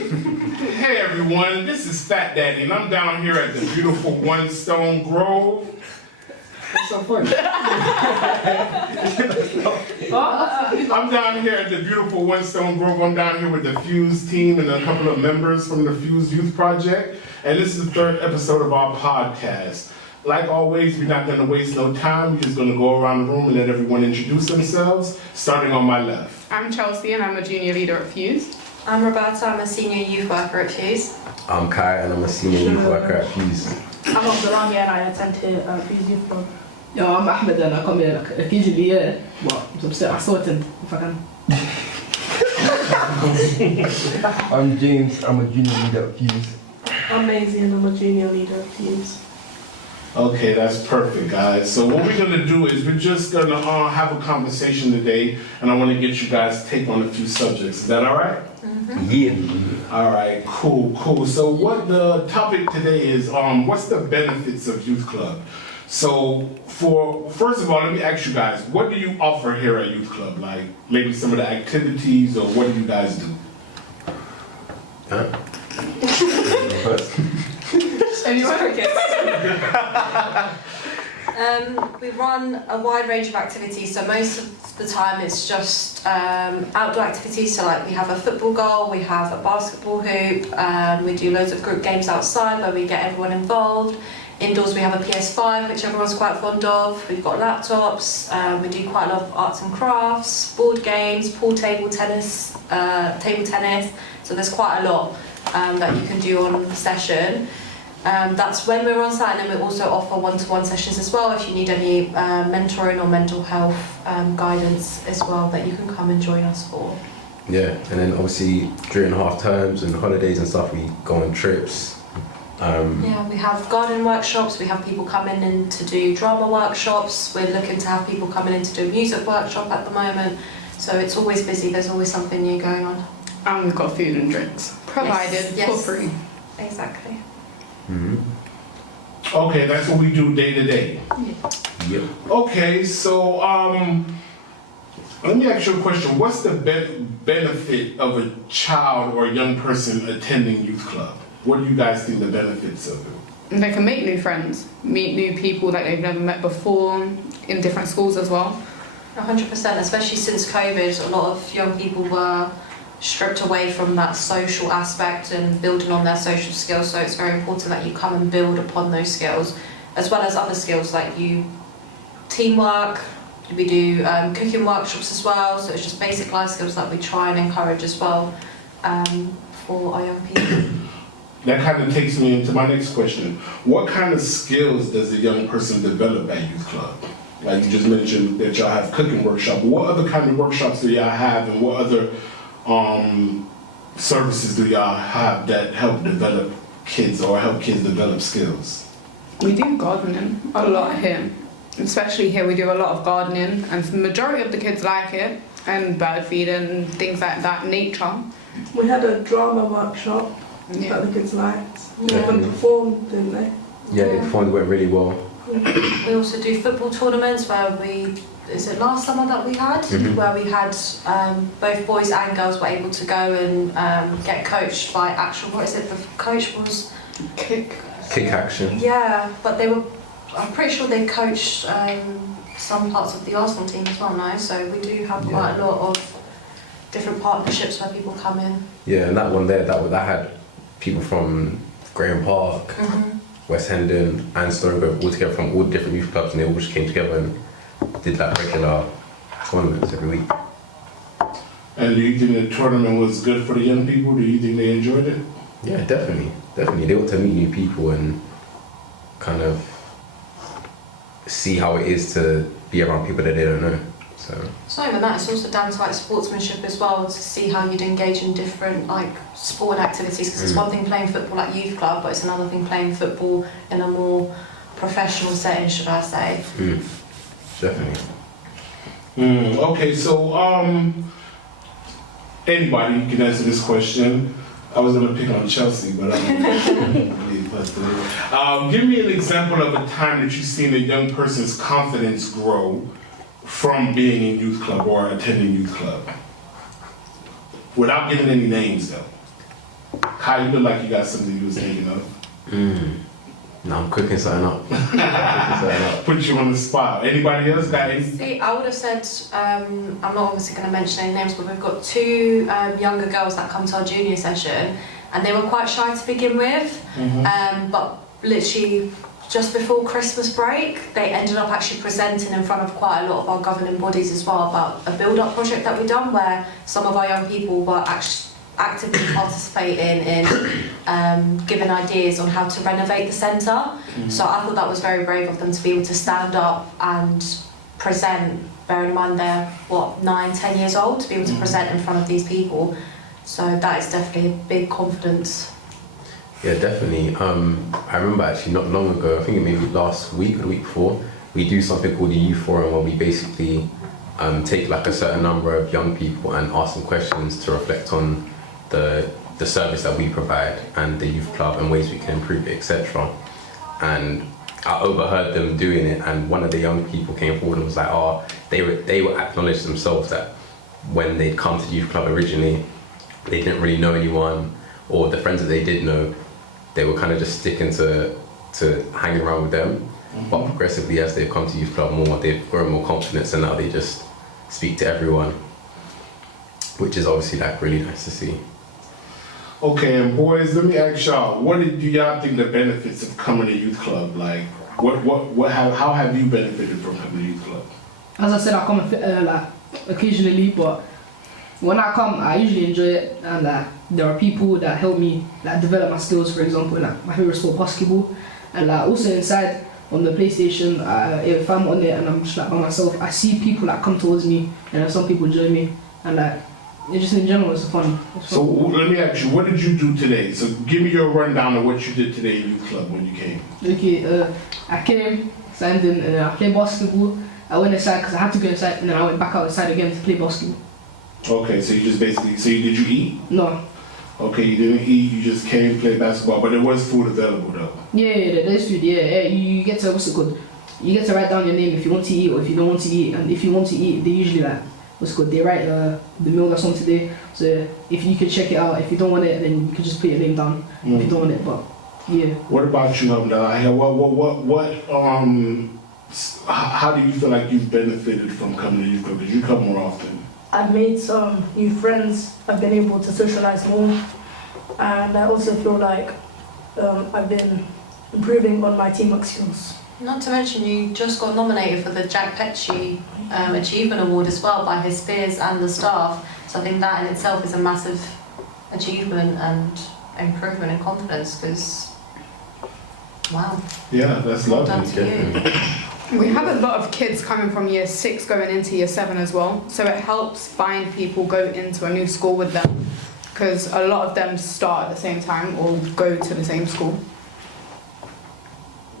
Hey everyone, this is Fat Daddy, and I'm down here at the beautiful One Stone Grove. What's so funny? I'm down here at the beautiful One Stone Grove. I'm down here with the Fuse team and a couple of members from the Fuse Youth Project, and this is the third episode of our podcast. Like always, we're not going to waste no time. We're just going to go around the room and let everyone introduce themselves, starting on my left. I'm Chelsea and I'm a junior leader at Fuse. I'm Roberta, I'm a senior youth worker at Fuse. I'm Kai and I'm a senior youth worker at Fuse. I'm Abdullah and I attend here at Fuse Youth Club. Yo, I'm Ahmed and I come here like occasionally, yeah, but I'm still assorted if I can. I'm James, I'm a junior leader at Fuse. I'm Maisie and I'm a junior leader at Fuse. Okay, that's perfect, guys. So what we're gonna do is we're just gonna have a conversation today, and I want to get you guys' take on a few subjects. Is that all right? Mm-hmm. Yeah. All right, cool. So what the topic today is, what's the benefits of youth club? So first of all, let me ask you guys, what do you offer here at youth club? Like maybe some of the activities, or what do you guys do? We run a wide range of activities, so most of the time it's just outdoor activities, so like we have a football goal, we have a basketball hoop, we do loads of group games outside where we get everyone involved. Indoors we have a PS5 which everyone's quite fond of, we've got laptops, we do quite a lot of arts and crafts, board games, pool table tennis, so there's quite a lot that you can do on session. That's when we're on site, and then we also offer one-to-one sessions as well if you need any mentoring or mental health guidance as well that you can come and join us for. Yeah, and then obviously during half terms and holidays and stuff, we go on trips. Yeah, we have garden workshops, we have people coming in to do drama workshops, we're looking to have people coming in to do a music workshop at the moment, so it's always busy, there's always something new going on. And we've got food and drinks provided for free. Exactly. Mm-hmm. Okay, that's what we do day to day. Yep. Okay, so let me ask you a question. What's the benefit of a child or a young person attending youth club? What do you guys think the benefits of it? They can make new friends, meet new people that they've never met before in different schools as well. 100%, especially since COVID, a lot of young people were stripped away from that social aspect and building on their social skills, so it's very important that you come and build upon those skills, as well as other skills like teamwork, we do cooking workshops as well, so it's just basic life skills that we try and encourage as well for our young people. That kind of takes me into my next question. What kind of skills does a young person develop at youth club? Like you just mentioned that y'all have cooking workshop. What other kind of workshops do y'all have, and what other services do y'all have that help develop kids or help kids develop skills? We do gardening a lot here. Especially here we do a lot of gardening, and the majority of the kids like it, and bird feeding, things like that, nature. We had a drama workshop that the kids liked. Yeah. They performed, didn't they? Yeah, they performed, it went really well. We also do football tournaments where is it last summer that we had? Mm-hmm. Where we had both boys and girls were able to go and get coached by the coach was? Kick action. Yeah, but I'm pretty sure they coached some parts of the Arsenal team as well now, so we do have quite a lot of different partnerships where people come in. Yeah, and that one there, that had people from Graham Park, West Hendon and Stonegrove all together from all different youth clubs, and they all just came together and did like regular tournaments every week. And do you think the tournament was good for the young people? Do you think they enjoyed it? Yeah, definitely. They got to meet new people and kind of see how it is to be around people that they don't know. So it's not even that, it's also down to like sportsmanship as well, to see how you'd engage in different like sport activities, because it's one thing playing football at youth club, but it's another thing playing football in a more professional setting, should I say. Definitely. Okay, so anybody can answer this question. I was gonna pick on Chelsea, but give me an example of a time that you've seen a young person's confidence grow from being in youth club or attending youth club, without giving any names though. Kai, you look like you got something you was thinking of. No, I'm cooking something up. Put you on the spot. Anybody else got any? See, I would have said, I'm not obviously going to mention any names, but we've got two younger girls that come to our junior session, and they were quite shy to begin with, but literally just before Christmas break, they ended up actually presenting in front of quite a lot of our governing bodies as well about a build-up project that we've done, where some of our young people were actually actively participating in giving ideas on how to renovate the centre. So I thought that was very brave of them to be able to stand up and present, bearing in mind they're, 9-10 years old, to be able to present in front of these people. So that is definitely a big confidence. Yeah, definitely. I remember actually not long ago, I think it may be last week or the week before, we do something called the Youth Forum, where we basically take like a certain number of young people and ask them questions to reflect on the service that we provide and the youth club and ways we can improve it, etc. And I overheard them doing it, and one of the young people came forward and was like, they were acknowledged themselves that when they'd come to the youth club originally, they didn't really know anyone, or the friends that they did know, they were kind of just sticking to hanging around with them. But progressively, as they've come to youth club more, they've grown more confidence, and now they just speak to everyone, which is obviously like really nice to see. Okay, and boys, let me ask y'all, do y'all think the benefits of coming to youth club? Like, how have you benefited from coming to youth club? As I said, I come like occasionally, but when I come, I usually enjoy it, and there are people that help me like develop my skills. For example, like my favorite sport, basketball, and like also inside on the PlayStation, if I'm on it and I'm just like by myself, I see people that come towards me, and some people join me, and like it just in general it's fun. So let me ask you, what did you do today? So give me your rundown of what you did today in youth club when you came. Okay, I came, signed in, and I played basketball. I went inside because I had to go inside, and then I went back outside again to play basketball. Okay, so you just basically, did you eat? No. Okay, you didn't eat, you just came, played basketball, but there was food available though. Yeah, there's food, yeah. You get to, what's it called? You get to write down your name if you want to eat or if you don't want to eat, and if you want to eat, they usually like, what's it called? They write the meal that's on today, so if you can check it out, if you don't want it, then you can just put your name down if you don't want it, but yeah. What about you, how do you feel like you've benefited from coming to youth club? Because you come more often. I've made some new friends. I've been able to socialise more, and I also feel like I've been improving on my teamwork skills. Not to mention, you just got nominated for the Jack Petchy Achievement Award as well by his peers and the staff. So I think that in itself is a massive achievement and improvement in confidence. Because wow. Yeah, that's Well lovely. done to you. We have a lot of kids coming from year 6 going into year 7 as well, so it helps find people go into a new school with them, because a lot of them start at the same time or go to the same school.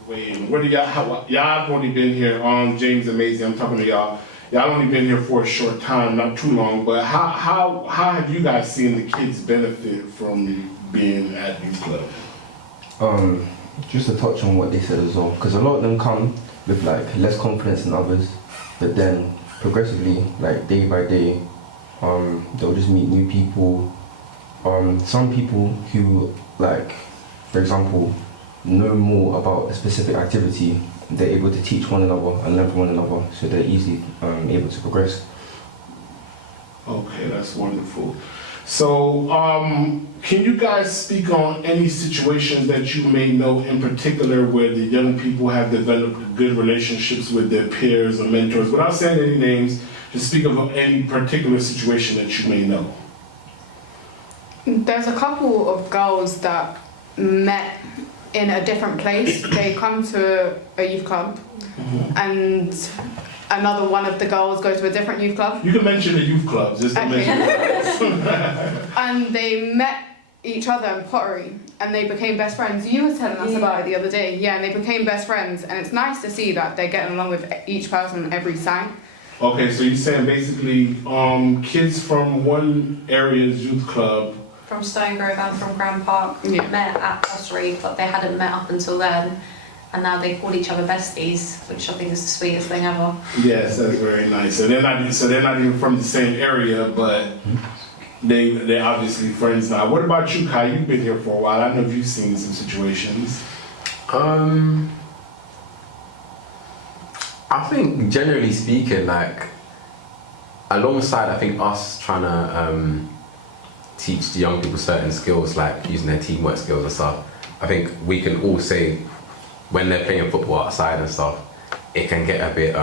What do y'all have only been here, James and Maisie, I'm talking to y'all. Y'all only been here for a short time, not too long, but how have you guys seen the kids benefit from being at youth club? Just to touch on what they said as well, because a lot of them come with like less confidence than others, but then progressively, like day by day, they'll just meet new people. Some people who, like, for example, know more about a specific activity, they're able to teach one another and learn from one another, so they're easily able to progress. Okay, that's wonderful. So, can you guys speak on any situations that you may know in particular where the young people have developed good relationships with their peers or mentors? Without saying any names, just speak of any particular situation that you may know. There's a couple of girls that met in a different place. They come to a youth club, and another one of the girls go to a different youth club. You can mention the youth clubs, just to mention And they met each other in pottery, and they became best friends. You were telling us about it the other day. Yeah, and they became best friends, and it's nice to see that they're getting along with each person every time. Okay, so you're saying basically kids from one area's youth club From Stone Grove and from Grand Park Yeah. met at pottery, but they hadn't met up until then. And now they call each other besties, which I think is the sweetest thing ever. Yes, that's very nice. So they're not even from the same area, but they're obviously friends now. What about you, Kai? You've been here for a while. I know you've seen some situations. I think generally speaking, like alongside, I think us trying to teach the young people certain skills, like using their teamwork skills and stuff. I think we can all say when they're playing football outside and stuff, it can get a bit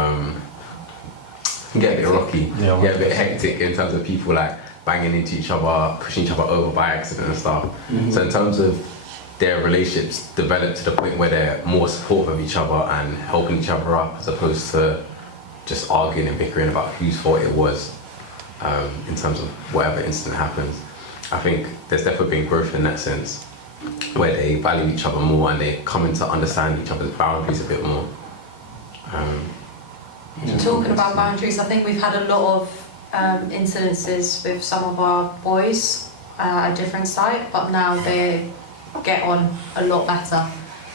rocky, Yeah, get a bit hectic in terms of people like banging into each other, pushing each other over by accident and stuff. So in terms of their relationships develop to the point where they're more supportive of each other and helping each other up as opposed to just arguing and bickering about whose fault it was in terms of whatever incident happens. I think there's definitely been growth in that sense where they value each other more and they come into understand each other's boundaries a bit more. Talking about boundaries, I think we've had a lot of incidences with some of our boys at a different site, but now they get on a lot better.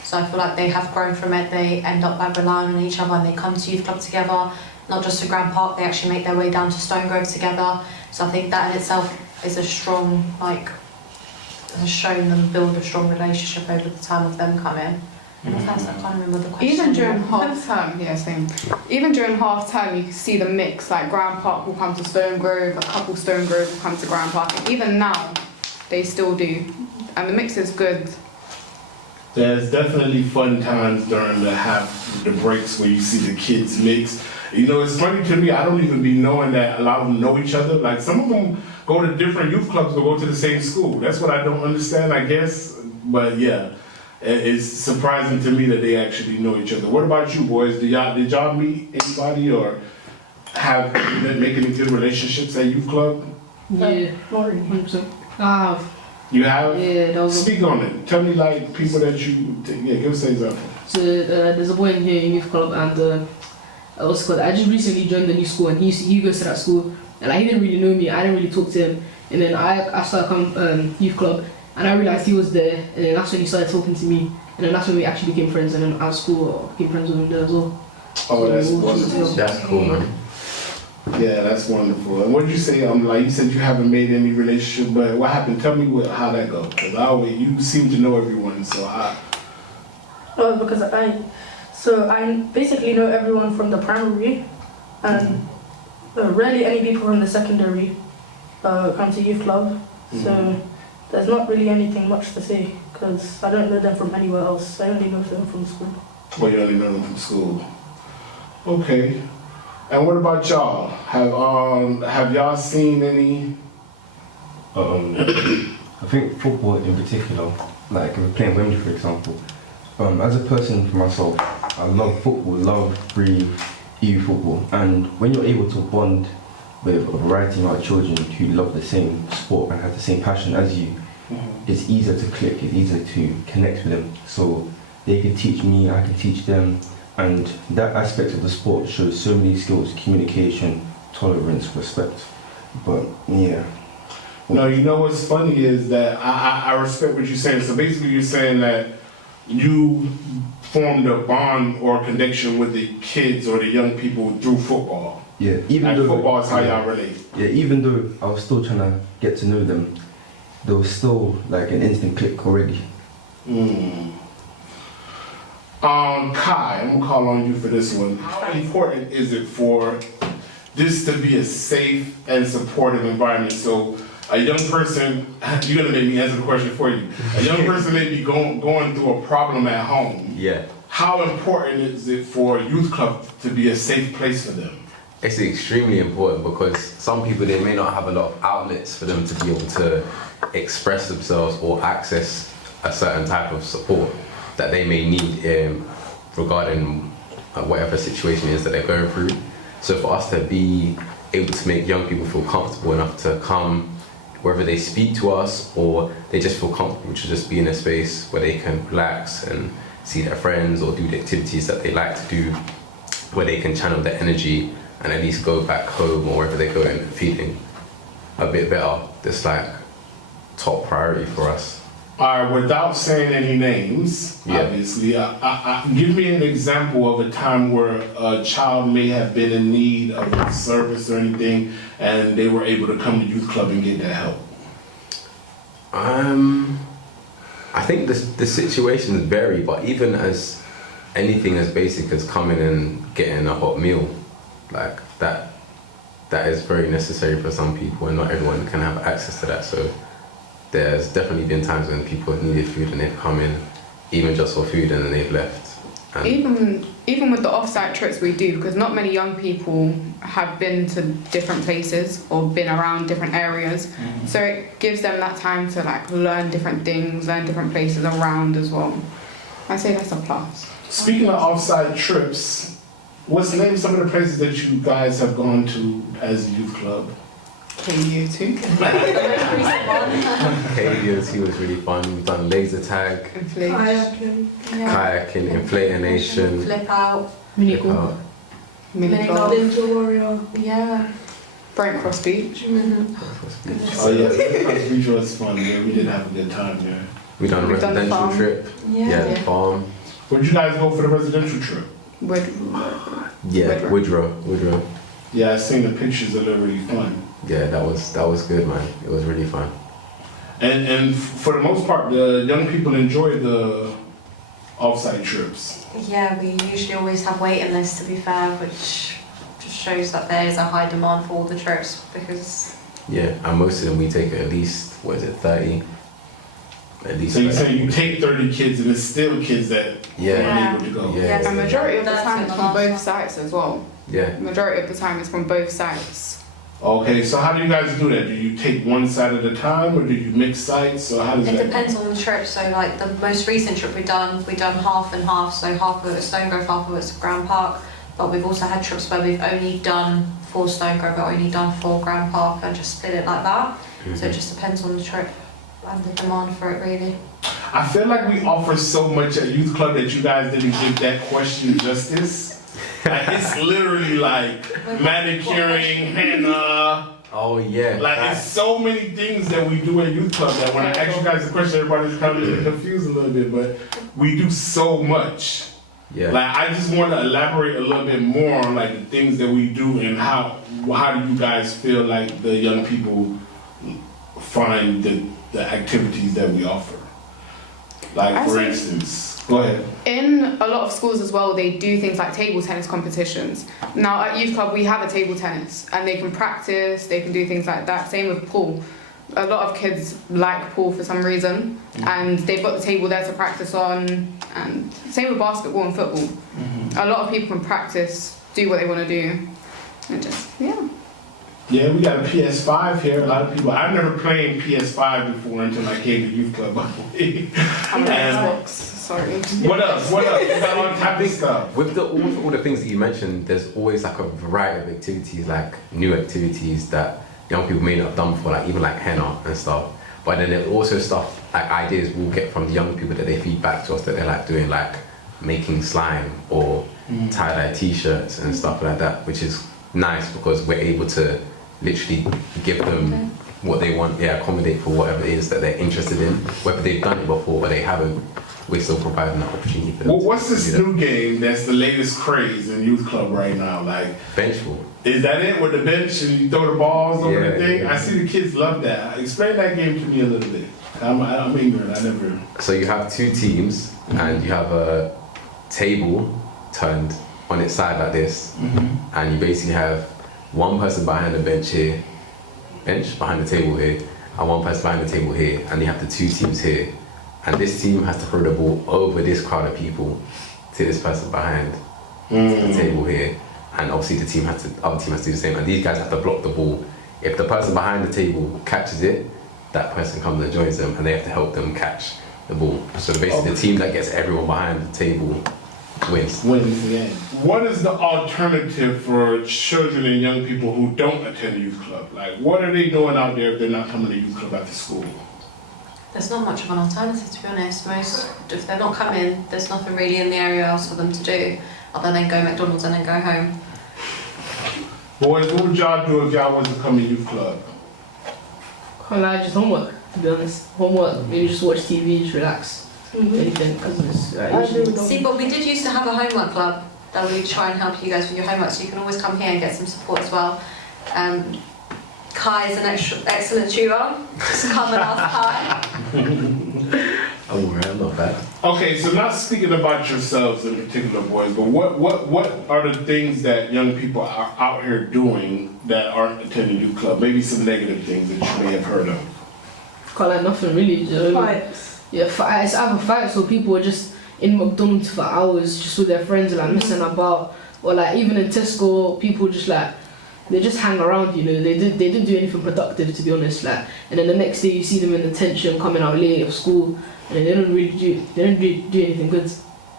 So I feel like they have grown from it. They end up like relying on each other and they come to youth club together, not just to Grand Park, they actually make their way down to Stone Grove together. So I think that in itself is a strong, like, has shown them build a strong relationship over the time of them coming. And if that's, I can't remember the question. Even during half term, yeah, same. Even during half term, you can see the mix. Like Grand Park will come to Stone Grove, a couple Stone Grove will come to Grand Park. And even now, they still do, and the mix is good. There's definitely fun times during the breaks where you see the kids mix. You know, it's funny to me, I don't even be knowing that a lot of them know each other. Like some of them go to different youth clubs but go to the same school. That's what I don't understand, I guess. But yeah, it's surprising to me that they actually know each other. What about you boys? Did y'all meet anybody or have been making any good relationships at youth club? Yeah, Not really. 100%. I have. You have? Yeah, that was Speak on it. Tell me like people that you, give us an example. So there's a boy in here in youth club, and what's it called? I just recently joined the new school, and he goes to that school, and like, he didn't really know me. I didn't really talk to him, and then I started coming youth club, and I realized he was there, and then that's when he started talking to me, and then that's when we actually became friends, and then at school I became friends with him there as well. Oh, that's So we all wonderful. together. That's cool, man. Yeah, that's wonderful. And what did you say? Like you said, you haven't made any relationship, but what happened? Tell me how that goes. Because you seem to know everyone, so Because I basically know everyone from the primary, and rarely any people from the secondary come to youth club. So there's not really anything much to say because I don't know them from anywhere else. I only know them from school. Well, you only know them from school. Okay. And what about y'all? Have y'all seen any? I think football in particular, like if we're playing Wembley for example, as a person for myself, I love football, love, breathe, EU football, and when you're able to bond with a variety of children who love the same sport and have the same passion as you, it's easier to click, it's easier to connect with them. So they can teach me, I can teach them, and that aspect of the sport shows so many skills: communication, tolerance, respect. But yeah. No, you know what's funny is that I respect what you're saying. So basically you're saying that you formed a bond or connection with the kids or the young people through football. Yeah, even Like though football is how y'all relate. Yeah, even though I was still trying to get to know them, there was still like an instant click already. Kai, I'm gonna call on you for this one. How important is it for this to be a safe and supportive environment? So a young person, you're gonna make me answer the question for you. A young person may be going through a problem at home. Yeah. How important is it for youth club to be a safe place for them? It's extremely important because some people, they may not have a lot of outlets for them to be able to express themselves or access a certain type of support that they may need regarding whatever situation it is that they're going through. So for us to be able to make young people feel comfortable enough to come, whether they speak to us or they just feel comfortable to just be in a space where they can relax and see their friends or do the activities that they like to do, where they can channel their energy and at least go back home or wherever they go and feeling a bit better. That's like top priority for us. All right, without saying any names, Yeah. obviously, give me an example of a time where a child may have been in need of a service or anything, and they were able to come to youth club and get that help. I think the situations vary, but even as anything as basic as coming and getting a hot meal, like that is very necessary for some people, and not everyone can have access to that. So there's definitely been times when people have needed food and they've come in, even just for food, and then they've left. And Even with the off-site trips we do, because not many young people have been to different places or been around different areas, so it gives them that time to like learn different things, learn different places around as well. I say that's a plus. Speaking of off-site trips, what's the name of some of the places that you guys have gone to as a youth club? KU too. KDOT was really fun. We've done laser tag, Kayaking. kayaking, inflator nation, Flip out. Mini flip golf. out. Mini golf. Ninja Warrior. Yeah. Brent Cross Beach. Oh yeah, Cross Beach was fun. Yeah, we did have a good time there. We done a We've done the residential farm. trip. Yeah. The farm. Where'd you guys go for the residential trip? Yeah, Woodrow. Yeah, I seen the pictures. They look really fun. Yeah, that was good, man. It was really fun. And for the most part, the young people enjoy the off-site trips. Yeah, we usually always have waiting lists, to be fair, which just shows that there is a high demand for all the trips, because Yeah, and most of them we take at least, 30? At least So you're 30. saying you take 30 kids and it's still kids that Yeah, aren't able to go. Yeah. A majority of the That's time it. it's from both sites as well. yeah. Majority of the time it's from both sites. Okay, so how do you guys do that? Do you take one side at a time or do you mix sites? Or how does it that depends on the trip. So like the most recent trip we've done half and half, so half of it was Stonegrove, half of it was Grand Park. But we've also had trips where we've only done for Stonegrove, but only done for Grand Park, and just split it like that. So it just depends on the trip and the demand for it, really. I feel like we offer so much at youth club that you guys didn't give that question justice. Like it's literally like manicuring, henna. Oh yeah. Like it's so many things that we do at youth club that when I ask you guys a question, everybody's kind of confused a little bit, but we do so much. Yeah. Like I just want to elaborate a little bit more on like the things that we do and how do you guys feel like the young people find the activities that we offer? Like I for see. instance, go ahead. In a lot of schools as well, they do things like table tennis competitions. Now at youth club we have a table tennis and they can practice, they can do things like that. Same with pool. A lot of kids like pool for some reason and they've got the table there to practice on, and same with basketball and football. A lot of people can practice, do what they want to do, and just, yeah. Yeah, we got a PS5 here. A lot of people. I've never played PS5 before until I came to youth club. By the way. I'm on And Xbox, sorry. what else? What else? We got all type of stuff. With all the things that you mentioned, there's always like a variety of activities, like new activities that young people may not have done before, like even like henna and stuff. But then there's also stuff like ideas we'll get from the young people that they feed back to us that they're like doing, like making slime or tie-dye t-shirts and stuff like that, which is nice because we're able to literally give them what they want, accommodate for whatever it is that they're interested in, whether they've done it before or they haven't. We're still providing that opportunity for them. Well, what's to this do that. new game that's the latest craze in youth club right now? Like, Benchful. is that it with the bench and you throw the balls over the thing? Yeah. I see the kids love that. Explain that game to me a little bit. I'm ignorant. I never. So you have two teams and you have a table turned on its side like this, and you basically have one person behind the bench behind the table here, and one person behind the table here, and you have the two teams here. And this team has to throw the ball over this crowd of people to this person behind the table here. And obviously the other team has to do the same. And these guys have to block the ball. If the person behind the table catches it, that person comes and joins them, and they have to help them catch the ball. So basically the team that gets everyone behind the table wins. Wins the game. What is the alternative for children and young people who don't attend a youth club? Like, what are they doing out there if they're not coming to youth club after school? There's not much of an alternative, to be honest. If they're not coming, there's nothing really in the area else for them to do other than go McDonald's and then go home. Boys, what would y'all do if y'all wasn't coming to youth club? Can't lie, just homework. to be honest. Homework, maybe just watch TV, just relax, anything, because it's I agree with that. See, but we did used to have a homework club that we try and help you guys with your homework, so you can always come here and get some support as well. Kai is an excellent tutor. Just come and ask Kai. Oh, man, I'm not bad. Okay, so not speaking about yourselves in particular, boys, but what are the things that young people are out here doing that aren't attending youth club? Maybe some negative things that you may have heard of. Can't like nothing really. Do you know what I mean? Fights. Yeah, it's either fights or people are just in McDonald's for hours just with their friends, like messing about, or like even in Tesco, people just like they just hang around, you know. They didn't do anything productive, to be honest. Like, and then the next day you see them in detention, coming out late of school, and then they don't really do anything good.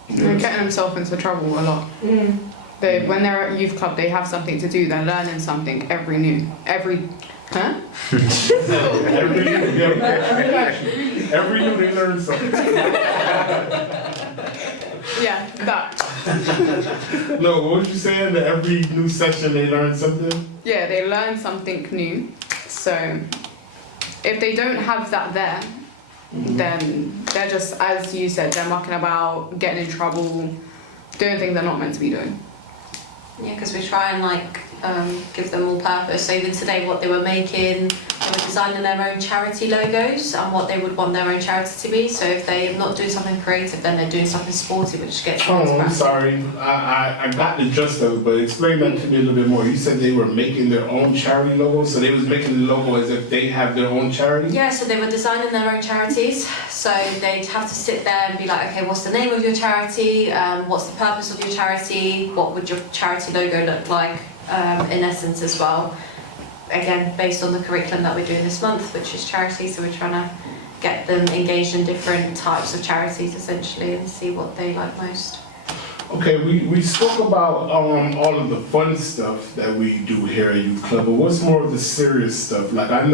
They're getting themselves into trouble a lot. When they're at youth club, they have something to do. They're learning something every noon. Every noon they learn something. Yeah, that. No, what was you saying? That every new session they learn something? Yeah, they learn something new. So if they don't have that there, then they're just, as you said, they're mucking about, getting in trouble, doing things they're not meant to be doing. Yeah, because we try and give them all purpose. So even today, what they were making, they were designing their own charity logos and what they would want their own charity to be. So if they're not doing something creative, then they're doing something sporty, which gets them into Oh, I'm practice. sorry. I got the gist of it, but explain that to me a little bit more. You said they were making their own charity logo, so they was making the logo as if they have their own charity? Yeah, so they were designing their own charities. So they'd have to sit there and be like, okay, what's the name of your charity? What's the purpose of your charity? What would your charity logo look like in essence as well? Again, based on the curriculum that we're doing this month, which is charity, so we're trying to get them engaged in different types of charities essentially and see what they like most. Okay, we spoke about all of the fun stuff that we do here at Youth Club, but what's more of the serious stuff? Like I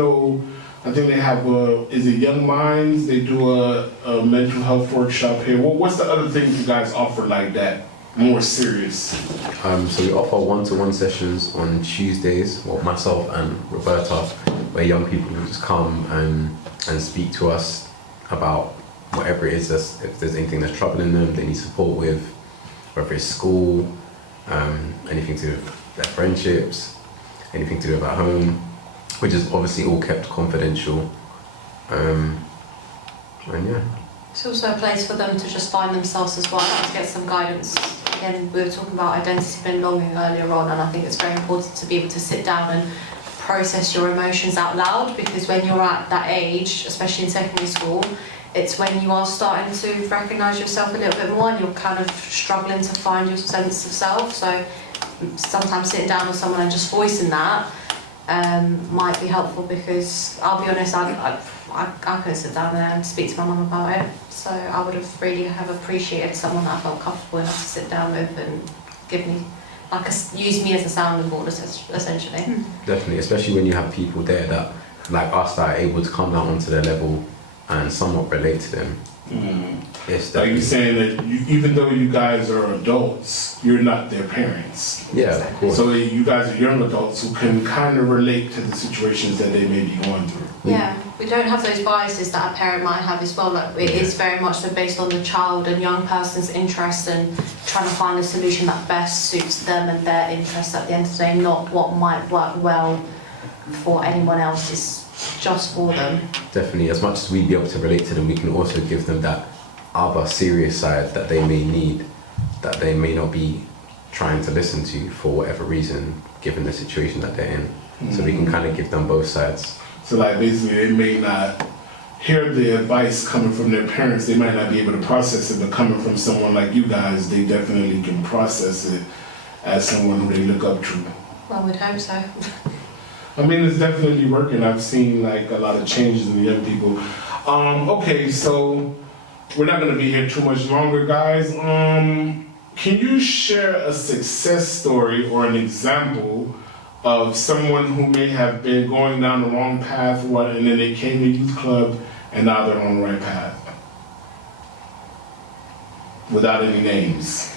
think they have is it Young Minds? They do a mental health workshop here. What's the other things you guys offer like that? More serious? So we offer one-to-one sessions on Tuesdays, well, myself and Roberta, where young people will just come and speak to us about whatever it is, if there's anything that's troubling them, they need support with, whether it's school, anything to do with their friendships, anything to do about home, which is obviously all kept confidential. And yeah. It's also a place for them to just find themselves as well, to get some guidance. Again, we were talking about identity belonging earlier on, and I think it's very important to be able to sit down and process your emotions out loud, because when you're at that age, especially in secondary school, it's when you are starting to recognise yourself a little bit more and you're kind of struggling to find your sense of self. So sometimes sitting down with someone and just voicing that might be helpful, because I'll be honest, I couldn't sit down there and speak to my mum about it. So I would have really appreciated someone that I felt comfortable enough to sit down with and give me, use me as a sounding board essentially. Definitely, especially when you have people there that, like us, that are able to come down onto their level and somewhat relate to them. It's Like you're definitely, saying that even though you guys are adults, you're not their parents. yeah, of course. So you guys are young adults who can kind of relate to the situations that they may be going through. Yeah, we don't have those biases that a parent might have as well. Like, it is very much so based on the child and young person's interests and trying to find a solution that best suits them and their interests at the end of the day, not what might work well for anyone else. It's just for them. Definitely, as much as we be able to relate to them, we can also give them that other serious side that they may need, that they may not be trying to listen to for whatever reason, given the situation that they're in. So we can kind of give them both sides. So like basically they may not hear the advice coming from their parents, they might not be able to process it, but coming from someone like you guys, they definitely can process it as someone who they look up to. Well, we'd hope so. I mean, it's definitely working. I've seen like a lot of changes in the young people. Okay, so we're not gonna be here too much longer, guys. Can you share a success story or an example of someone who may have been going down the wrong path, and then they came to youth club and now they're on the right path? Without any names.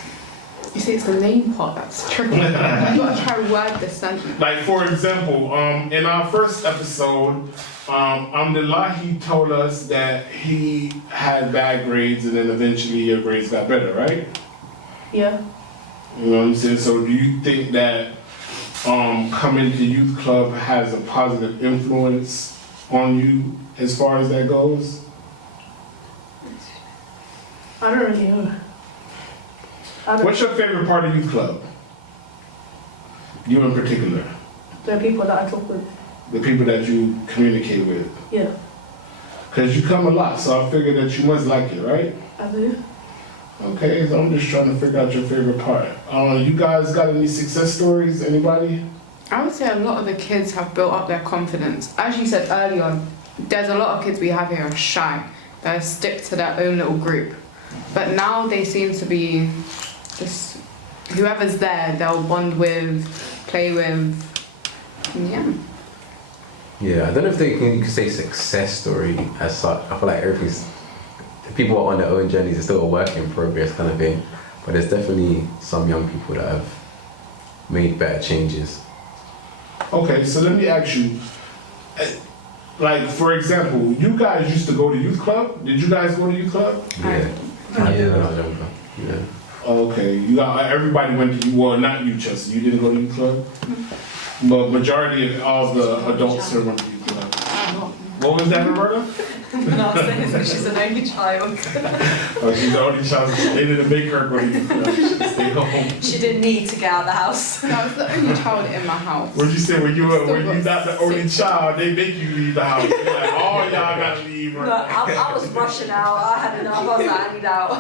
You see, it's the name part that's tricky. You gotta try to word the sentence. Like for example, in our first episode, Abdullahi told us that he had bad grades and then eventually your grades got better, right? Yeah. You know what I'm saying? So do you think that coming to youth club has a positive influence on you as far as that goes? I don't really know. What's your favorite part of youth club? You in particular? There are people that I talk with. The people that you communicate with? Yeah. Because you come a lot, so I figure that you must like it, right? I do. Okay, so I'm just trying to figure out your favorite part. You guys got any success stories? Anybody? I would say a lot of the kids have built up their confidence. As you said early on, there's a lot of kids we have here are shy. They stick to their own little group. But now they seem to be just whoever's there, they'll bond with, play with. Yeah. Yeah, I don't know if you can say success story as such. I feel like everything's, the people are on their own journeys, it's still a work in progress kind of thing. But there's definitely some young people that have made better changes. Okay, so let me ask you, like for example, you guys used to go to youth club. Did you guys go to youth club? Yeah. I did when I was younger. Yeah. Okay, you got everybody went to you. Well, not you, Chelsea. You didn't go to youth club, but majority of all the adults here went to youth club. What was that, Roberta? No, she's an only child. Oh, she's the only child. They didn't make her go to youth club. She stayed home. She didn't need to get out of the house. I was the only child in my house. What'd you say when you Still when you got not the only six. child? They make you leave the house. They're like, oh, y'all gotta leave. No, I was rushing out. I had enough. I was like, I need out.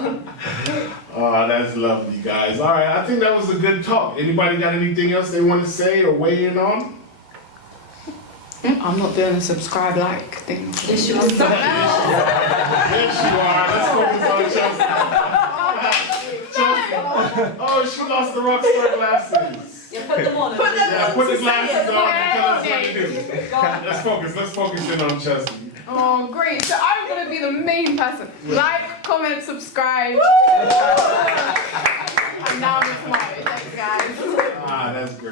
Oh, that's lovely, guys. All right, I think that was a good talk. Anybody got anything else they want to say or weigh in on? I'm not doing a subscribe like thing. Yes, you are. Yes, you are. Let's focus on Chelsea. Chelsea. Oh, she lost the rockstar glasses. Yeah, put them on. Yeah, put the glasses on and tell us what Okay. to do. Let's focus in on Chelsea. Oh, great. So I'm going to be the main person. Like, comment, subscribe. And now I'm a smile. Thanks, guys. Ah, that's great.